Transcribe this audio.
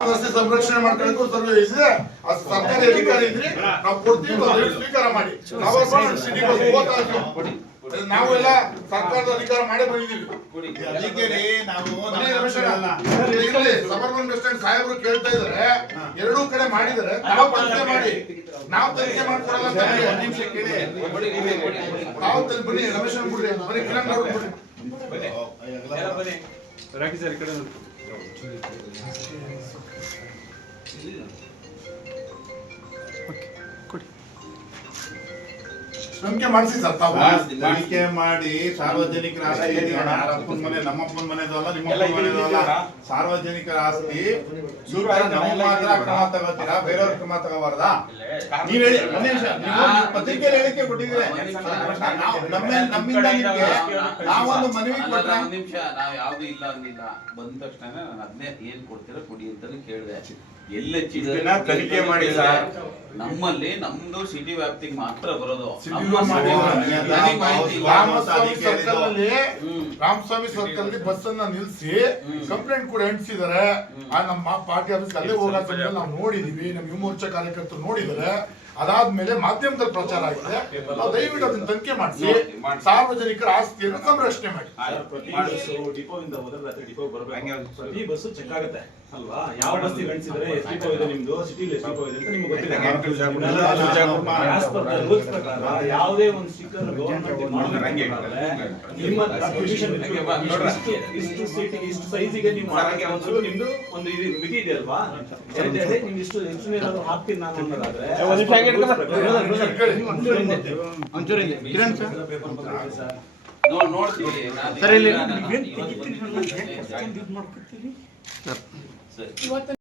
ಸಂರಕ್ಷಣೆ ಮಾಡ್ಕೊಳ್ಳೋಕೆ ಸರ್ವೆ ಇದೆ. ಸರ್ಕಾರಿ ಅಧಿಕಾರಿ ಇದ್ರಿ ನಾವು ಕೊಡ್ತೀವಿ, ಸ್ವೀಕಾರ ಮಾಡಿ. ನಾವೆಲ್ಲ ಸರ್ಕಾರದ ಅಧಿಕಾರ ಮಾಡೇ ಬಂದಿದ್ದೀವಿ. ಸಬರ್ಬನ್ ಬಸ್ ಸ್ಟ್ಯಾಂಡ್ ಸಾಹೇಬರು ಕೇಳ್ತಾ ಇದಾರೆ, ಎರಡೂ ಕಡೆ ಮಾಡಿದರೆ ತಾವು ತನಿಖೆ ಮಾಡಿ, ನಾವು ತನಿಖೆ ಮಾಡ್ಕೊಡಲ್ಲ. ತಾವು ಬನ್ನಿ, ರಮೇಶ್ ಬಿಡ್ರಿ, ಬರೀ ಕಿರಣ್ ಗೌಡ್ರು ಬಿಡ್ರಿ. ರಾಕಿ ಸರ್ ಈ ಕಡೆ ತನಿಖೆ ಮಾಡಿಸಿ ಸರ್, ತಾವು ತನಿಖೆ ಮಾಡಿ ಸಾರ್ವಜನಿಕರ ಆಸ್ತಿ ಯಾರಪ್ಪನ ಮನೆ, ನಮ್ಮಪ್ಪನ ಮನೆದಲ್ಲ, ನಿಮ್ಮಪ್ಪನ ಮನೆದಲ್ಲ, ಸಾರ್ವಜನಿಕರ ಆಸ್ತಿ. ನಮ್ಮ ಮಾತ್ರ ಕ್ರಮ ತಗೋತೀರಾ, ಬೇರೆಯವ್ರ ಕ್ರಮ ತಗೋಬಾರ್ದಾ? ನೀವ್ ಹೇಳಿ, ಒಂದ್ ನಿಮಿಷ, ನೀವು ಪತ್ರಿಕೆಯಲ್ಲಿ ಹೇಳಿಕೆ ಕೊಟ್ಟಿದ್ರೆ ನಮ್ಮಿಂದ ನಿಮ್ಗೆ ನಾವೊಂದು ಮನವಿ ಕೊಟ್ರೆ. ಒಂದ್ ನಿಮಿಷ, ನಾವ್ ಯಾವ್ದು ಇಲ್ಲ ಅಂದಿಲ್ಲ. ಬಂದ ತಕ್ಷಣ ನಾನು ಅದನ್ನೇ ಏನ್ ಕೊಡ್ತೀರಾ ಕೊಡಿ ಅಂತಾನೆ ಕೇಳಿದೆ. ಎಲ್ಲ ತನಿಖೆ ಮಾಡಿ ಸರ್. ನಮ್ಮಲ್ಲಿ ನಮ್ದು ಸಿಟಿ ವ್ಯಾಪ್ತಿಗೆ ಮಾತ್ರ ಬರೋದು. ರಾಮಸ್ವಾಮಿ ಸರ್ಕಲ್ ಬಸ್ ಅನ್ನ ನಿಲ್ಸಿ ಕಂಪ್ಲೇಂಟ್ ಕೂಡ ಅಂಟಿಸಿದ್ದಾರೆ. ನಮ್ಮ ಪಾರ್ಟಿ ಆಫೀಸ್ ಅಲ್ಲೇ ಹೋಗೋದ್ರಿಂದ ನಾವು ನೋಡಿದೀವಿ, ನಮ್ಮ ಯುವ ಮೋರ್ಚಾ ಕಾರ್ಯಕರ್ತರು ನೋಡಿದ್ದಾರೆ. ಅದಾದ್ಮೇಲೆ ಮಾಧ್ಯಮದಲ್ಲಿ ಪ್ರಚಾರ ಆಗಿದೆ. ನಾವು ದಯವಿಟ್ಟು ಅದನ್ನ ತನಿಖೆ ಮಾಡಿಸಿ ಸಾರ್ವಜನಿಕರ ಆಸ್ತಿಯನ್ನು ಸಂರಕ್ಷಣೆ ಮಾಡಿ. ಡಿಪೋಯಿಂದ ಹೋದ್ರೆ ರಾತ್ರಿ ಡಿಪೋ ಬರಬೇಕು, ಪ್ರತಿ ಬಸ್ಸು ಚೆಕ್ ಆಗುತ್ತೆ ಅಲ್ವಾ? ಯಾವ ಬಸ್ ಗಣಿಸಿದ್ರೆ ಎಷ್ಟು ಡಿಪೋ ಇದೆ ನಿಮ್ದು, ಸಿಟಿಲಿ ಎಷ್ಟು ಡಿಪೋ ಇದೆ ಅಂತ ನಿಮ್ಗೆ ಗೊತ್ತಿದೆ. ರೂಲ್ಸ್ ಪ್ರಕಾರ ಯಾವುದೇ ಒಂದು ಸ್ಟಿಕ್ಕರ್ ಗವರ್ನಮೆಂಟ್ ನಿಮ್ಮ ಪೊಸಿಷನ್ ಇಷ್ಟು ಸೈಜಿಗೆ ನೀವು ಮಾಡಕ್ಕೆ ನಿಮ್ದು ಒಂದು ಮಿತಿ ಇದೆ ಅಲ್ವಾ? ನಿಮ್ಗೆ ಇಷ್ಟು ಹೆಚ್ಚಿನ ಏನಾದ್ರು ಹಾಕ್ತೀನಿ ನಾನು ಅನ್ನೋದಾದ್ರೆ ನೋಡ್ತೀವಿ.